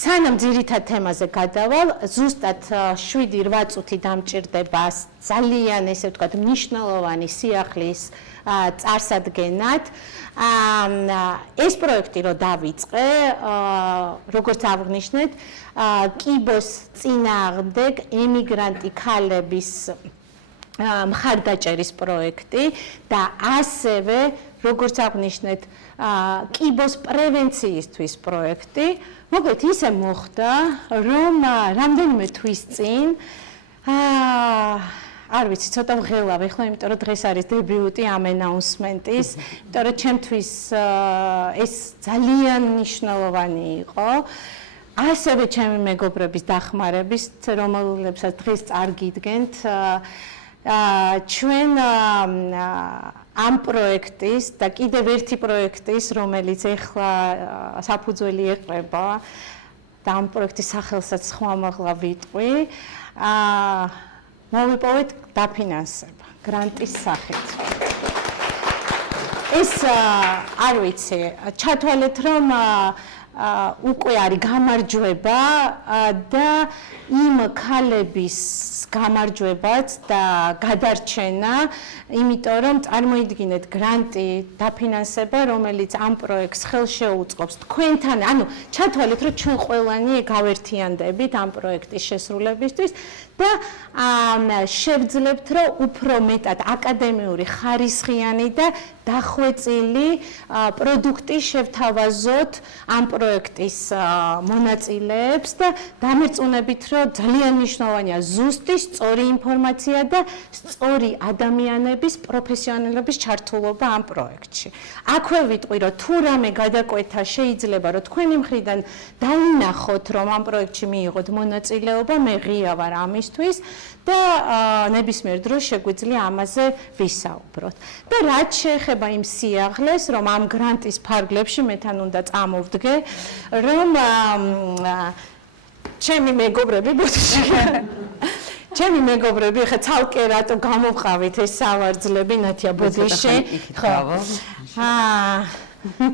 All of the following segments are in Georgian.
სანამ ძირითად თემაზე გადავალ, ზუსტად 7-8 წუთი დამჭირდება ძალიან ესე ვთქვათ მნიშვნელოვანი სიახლის წარსადგენად. ეს პროექტი რო დავიწყე, როგორც აღნიშნეთ, კიბოს წინააღმდეგ ემიგრანტი ქალების მხარდაჭერის პროექტი და ასევე როგორც აღნიშნეთ, კიბოს პრევენციისთვის პროექტი. მოკლედ ისე მოხდა, რომ რამდენიმე თვის წინ არ ვიცი, ცოტა ვღელავ ახლა, იმიტომ რომ დღეს არის დებიუტი ამ ანაუნსმენტის, იმიტომ რომ ჩემთვის ეს ძალიან მნიშვნელოვანი იყო. ასევე ჩემი მეგობრების დახმარების, რომელებსაც დღეს წარგიდგენთ, ჩვენ ამ პროექტის და კიდევ ერთი პროექტის, რომელიც ახლა საფუძველი ეყრება და ამ პროექტის სახელსაც ხმამაღლა ვიტყვი, მოვიპოვეთ დაფინანსება გრანტის სახით. ეს არ ვიცი, ჩათვალეთ რომ უკვე არის გამარჯვება და იმ ქალების გამარჯვებაც და გადარჩენა, იმიტომ რომ წარმოიდგინეთ გრანტი დაფინანსება, რომელიც ამ პროექტს ხელშეუწყობს თქვენთან, ანუ ჩათვალეთ რომ ჩვენ ყველანი გავერთიანდებით ამ პროექტის შესრულებისთვის და შევძლებთ რომ უფრო მეტად აკადემიური ხარისხიანი და დახვეწილი პროდუქტი შევთავაზოთ ამ პროექტის მონაწილეებს და დამერწმუნებით რომ ძალიან მნიშვნელოვანია ზუსტი სწორი ინფორმაცია და სწორი ადამიანების პროფესიონალების ჩართულობა ამ პროექტში. აქვე ვიტყვი რომ თუ რამე გადაკვეთა შეიძლება რომ თქვენი მხრიდან დაინახოთ რომ ამ პროექტში მიიღოთ მონაწილეობა, მე ღია ვარ ამისთვის და ნებისმიერ დროს შეგვიძლია ამაზე ვისაუბროთ. და რაც შეეხება იმ სიახლეს, რომ ამ გრანტის ფარგლებში მეთან უნდა წამოვდგე, რომ ჩემი მეგობრები, ხა ცალკე რატო გამოვყავით ეს სავარძლები ნათია ბოდიში.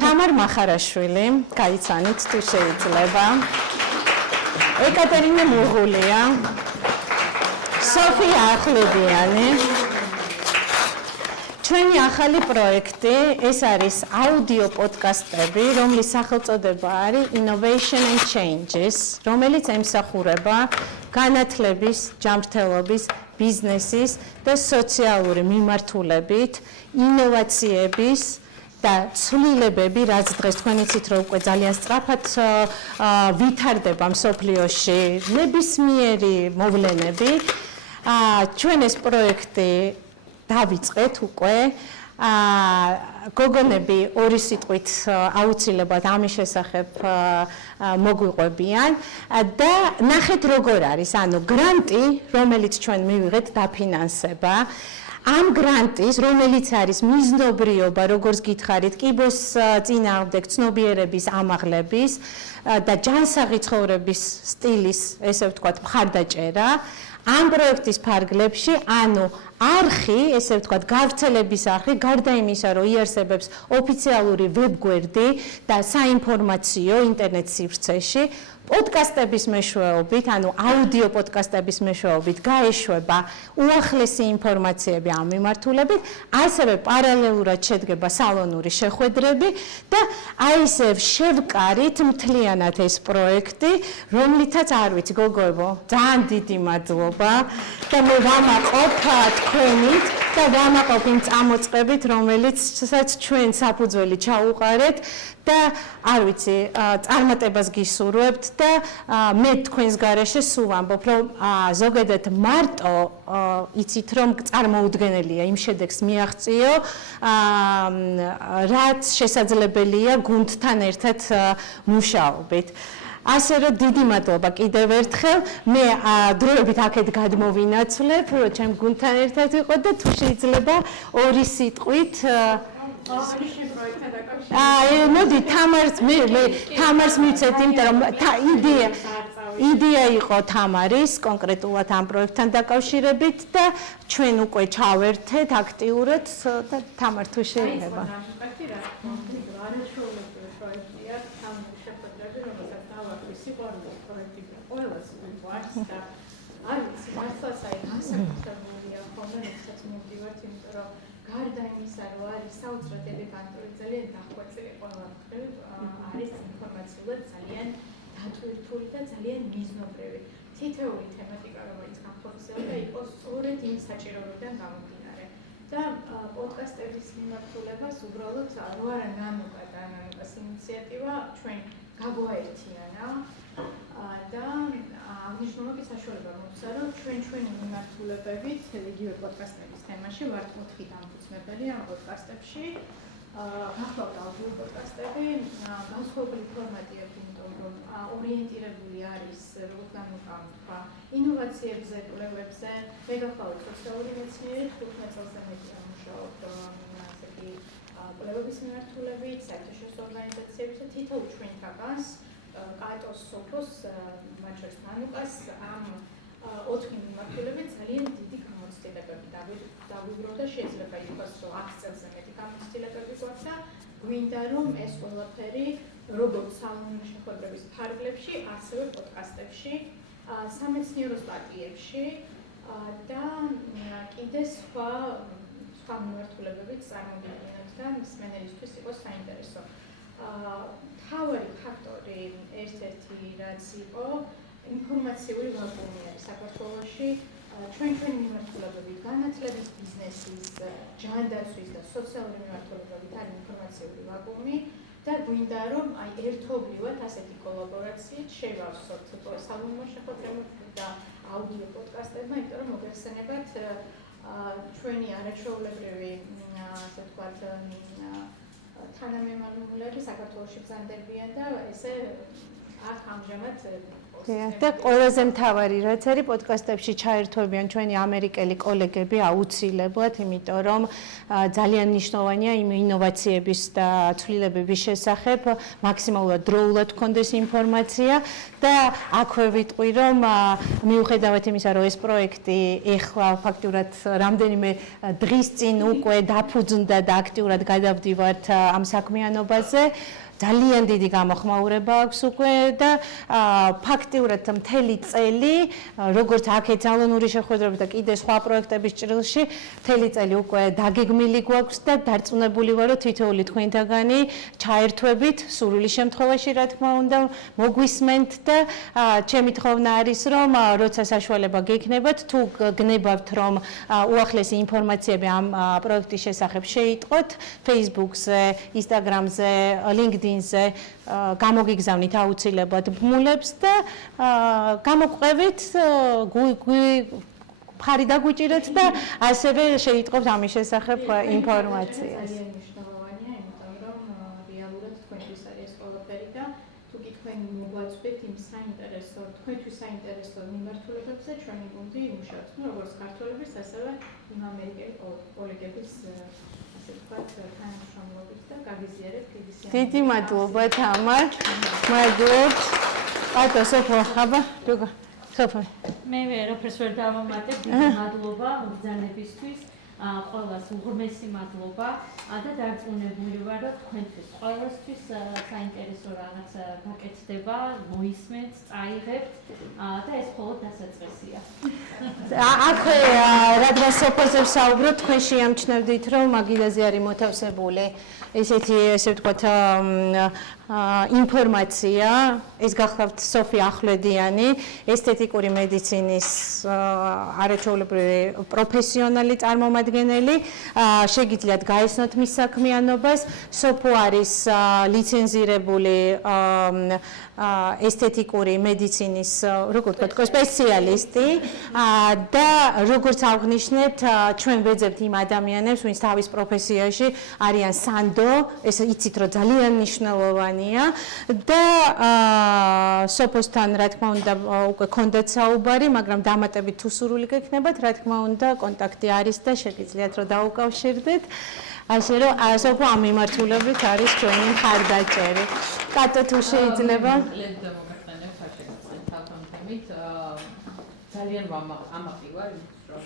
თამარ მახარაშვილი, გაიცანით თუ შეიძლება. ეკატერინე მუღულია. სოფია ახლებიანი. ჩვენი ახალი პროექტი, ეს არის აუდიო პოდკასტები, რომლის სახელწოდება არის Innovation and Changes, რომელიც ემსახურება განათლების, ჯანმრთელობის, ბიზნესის და სოციალური მიმართულებით, ინოვაციების და ცვლილებები, რაც დღეს თქვენ იცით, რომ უკვე ძალიან სწრაფად ვითარდება მსოფლიოში ნებისმიერი მოვლენები. ჩვენ ეს პროექტი დავიწყეთ უკვე. გოგონები ორი სიტყვით აუცილებლად ამის შესახებ მოგვიყვებიან და ნახეთ როგორ არის, ანუ გრანტი, რომელიც ჩვენ მივიღეთ დაფინანსება, ამ გრანტის, რომელიც არის მიზნობრიობა, როგორც გითხარით, კიბოს წინააღმდეგ ცნობიერების ამაღლების და ჯანსაღი ცხოვრების სტილის, ესე ვთქვათ, მხარდაჭერა, ამ პროექტის ფარგლებში, ანუ არხი, ესე ვთქვათ, გავრცელების არხი, გარდა იმისა, რომ იარსებებს ოფიციალური ვებგვერდი და საინფორმაციო ინტერნეტ სივრცეში, პოდკასტების მეშვეობით, ანუ აუდიო პოდკასტების მეშვეობით გაეშვება უახლესი ინფორმაციები ამ მიმართულებით, ასევე პარალელურად შედგება სალონური შეხვედრები და აი ესე შევკარით მთლიანად ეს პროექტი, რომლითაც არ ვიცი, გოგოებო, ძალიან დიდი მადლობა და მე ვამაყობ თქვენით და ვამაყობ იმ წამოწყებით, რომელიც ჩვენ საფუძველი ჩაუყარეთ და არ ვიცი, წარმატებას გისურვებთ და მე თქვენს გარეშე სულ ვამბობ, რომ ზოგადად მარტო იცით, რომ წარმოუდგენელია იმ შედეგს მიაღწიო, რაც შესაძლებელია გუნდთან ერთად მუშაობით. ასე რომ დიდი მადლობა კიდევ ერთხელ. მე დროებით აქეთ გადმოვინაცვლებ, რომ ჩემ გუნდთან ერთად ვიყო და თუ შეიძლება ორი სიტყვით მოდი თამარს მივცეთ, იმიტომ რომ იდეა იყო თამარის კონკრეტულად ამ პროექტთან დაკავშირებით და ჩვენ უკვე ჩავერთეთ აქტიურად და თამარ თუ შეიძლება. სიყვარული პროექტი ყველას გვაქვს და არ ვიცი მართლაც აი განსაკუთრებულია ხოლმე როდესაც მოვდივართ, იმიტომ რომ გარდა იმისა, რომ არის საოცრად ელეგანტური, ძალიან დახვეწილი ყველა მხრივ, არის ინფორმაციულად ძალიან დატვირთული და ძალიან მიზნობრივი. თითეული თემატიკა, რომელიც განხორციელდა, იყოს სწორედ იმ საჭიროებიდან გამომდინარე. და პოდკასტების მიმართულებას უბრალოდ რო არა ნანუკა და ნანუკას ინიციატივა ჩვენ გაგვაერთიანა და აღნიშნულები საშუალება მოგვცა, რომ ჩვენი მიმართულებებით იგივე პოდკასტების თემაში ვართ 4 დამფუძნებელი ამ პოდკასტებში. გახლავთ აუდიო პოდკასტები, განსხვავებული ფორმატი აქვს, იმიტომ რომ ორიენტირებული არის, როგორც განვთქვა, ინოვაციებზე, კვლევებზე. მე გახლავთ სოციალური მეცნიერები, 15 წელზე მეტია მუშაობ ასეთი კვლევების მიმართულებით, საერთაშორისო ორგანიზაციების და თითოეულ ჩვენთაგანს, კატოს, სოფოს, მათ შორის ნანუკას ამ 4 მიმართულებით ძალიან დიდი გამოცდილებები დავუბრუნდა და შეიძლება იყოს, რომ 10 წელზე მეტი გამოცდილებები გვაქვს და გვინდა რომ ეს ყველაფერი როგორც სალონური შეხვედრების ფარგლებში, ასევე პოდკასტებში, სამეცნიერო სტატიებში და კიდე სხვა მიმართულებებით წარმოგიდგენთ და მსმენელისთვის იყოს საინტერესო. მთავარი ფაქტორი ერთ-ერთი რაც იყო ინფორმაციული ვაკუუმი არის საქართველოში. ჩვენი მიმართულებებით, განათლების, ბიზნესის, ჯანდაცვის და სოციალური მიმართულებებით არის ინფორმაციული ვაკუუმი და გვინდა რომ აი ერთობლივად ასეთი კოლაბორაციით შევავსოთ სალონურ შეხვედრებსა და აუდიო პოდკასტებმა, იმიტომ რომ მოგეხსენებათ ჩვენი არაჩვეულებრივი ასე ვთქვათ თანამემამულეები საქართველოში ბრძანდებიან და ესე აქ ამჟამად და ყველაზე მთავარი რაც არის პოდკასტებში ჩაერთვებიან ჩვენი ამერიკელი კოლეგები აუცილებლად, იმიტომ რომ ძალიან მნიშვნელოვანია იმ ინოვაციების და ცვლილებების შესახებ მაქსიმალურად დროულად გქონდეს ინფორმაცია და აქვე ვიტყვი რომ მიუხედავად იმისა, რომ ეს პროექტი ეხლა ფაქტურად რამდენიმე დღის წინ უკვე დაფუძნდა და აქტიურად გადავდივართ ამ საქმიანობაზე, ძალიან დიდი გამოხმაურება აქვს უკვე და ფაქტიურად მთელი წელი, როგორც აქეთ სალონური შეხვედრები და კიდე სხვა პროექტების ჭრილში, მთელი წელი უკვე დაგეგმილი გვაქვს და დარწმუნებული ვარ, რომ თითოეული თქვენთაგანი ჩაერთვებით, სურვილი შემთხვევაში, რა თქმა უნდა, მოგვისმენთ და ჩემი თხოვნა არის, რომ როცა საშუალება გექნებათ, თუ გნებავთ, რომ უახლესი ინფორმაციები ამ პროექტის შესახებ შეიტყოთ, Facebook-ზე, Instagram-ზე, LinkedIn-ზე გამოგიგზავნით აუცილებლად ბმულებს და გამოგვყევით, ფარი დაგვიჭირეთ და ასევე შეიტყობთ ამის შესახებ ინფორმაცია. ძალიან მნიშვნელოვანია, იმიტომ რომ რეალურად თქვენთვის არის ეს ყველაფერი და თუ კი თქვენ მოგვაწვდით იმ საინტერესო, თქვენთვის საინტერესო მიმართულებებზე, ჩვენი გუნდი იმუშავებს, როგორც ქართველების, ასევე იმ ამერიკელი კოლეგების დიდი მადლობა თამარ. მადლობთ. ბატონო სოფო, აბა, როგორ? სოფო. მე ვერაფერს ვერ დავამატებ. დიდი მადლობა მოგზაურებისთვის. ყველას უღრმესი მადლობა და დარწმუნებული ვარ, რომ თქვენთვის ყველასთვის საინტერესო რაღაც გაკეთდება, მოისმენთ, წაიღებთ და ეს მხოლოდ დასაწყისია. აქვე რადგან სოფოზე ვსაუბრობ, თქვენ შეამჩნევდით, რომ მაგიდაზე არის მოთავსებული ესეთი, ესე ვთქვათ, ინფორმაცია, ეს გახლავთ სოფი ახვლედიანი, ესთეტიკური მედიცინის არაჩვეულებრივი პროფესიონალი წარმომადგენელი, შეგიძლიათ გაიცნოთ მის საქმიანობას, სოფო არის ლიცენზირებული ესთეტიკური მედიცინის, როგორ ვთქვათ, სპეციალისტი და როგორც აღნიშნეთ, ჩვენ ვეძებთ იმ ადამიანებს, ვინც თავის პროფესიაში არიან სანდო, ეს იცით, რომ ძალიან მნიშვნელოვანია და სოფოსთან, რა თქმა უნდა, უკვე გქონდათ საუბარი, მაგრამ დამატებით თუ სურვილი გექნებათ, რა თქმა უნდა, კონტაქტი არის და შეგიძლიათ რომ დაუკავშირდეთ. ასე რომ სოფო ამ მიმართულებით არის ჩვენი მხარდაჭერი. კატო თუ შეიძლება? ძალიან ამაყი ვარ, რომ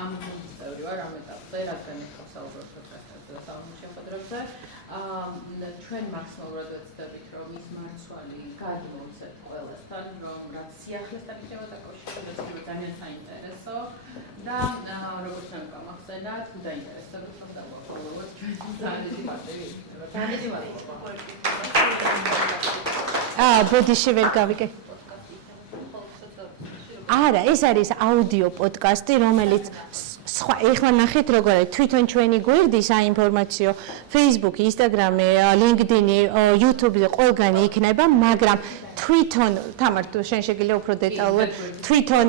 ამ გუნდის წევრი ვარ ამ ეტაპზე, რადგან ეხლა საუბრობთ პოდკასტებზე და სამუშაო შეხვედრებზე. ჩვენ მაქსიმალურად ვეცდებით, რომ ის მარცვალი გადმოვცეთ ყველასთან, რომ რაც სიახლესთან იქნება დაკავშირებული, რაც ძალიან საინტერესო და როგორც ჩვენ გამახსენდათ, თუ დაინტერესებთ, რომ დავაყოლოთ ჩვენ ძალიან მარტივი იქნება. ძალიან მადლობა. ბოდიში ვერ გავიკე. არა, ეს არის აუდიო პოდკასტი, რომელიც სხვა ეხლა ნახეთ როგორ არის თვითონ ჩვენი გვერდი საინფორმაციო Facebook, Instagram, LinkedIn, YouTube-ზე ყველგან იქნება, მაგრამ თვითონ თამარ თუ შენ შეგიძლია უფრო დეტალურად თვითონ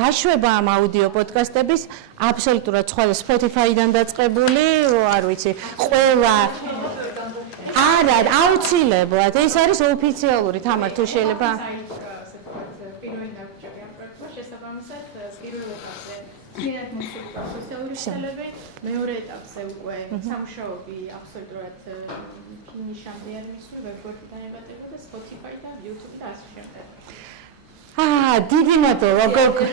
გაშვება ამ აუდიო პოდკასტების აბსოლუტურად სხვა Spotify-დან დაწყებული, არ ვიცი, ყველა არა, აუცილებლად ეს არის ოფიციალური თამარ თუ შეიძლება მეორე ეტაპზე უკვე სამუშაოები აბსოლუტურად ფინიშამდე არ მისული, ვებგვერდით დაემატება და Spotify და YouTube და ასე შემდეგ. დიდი მადლობა გოგო.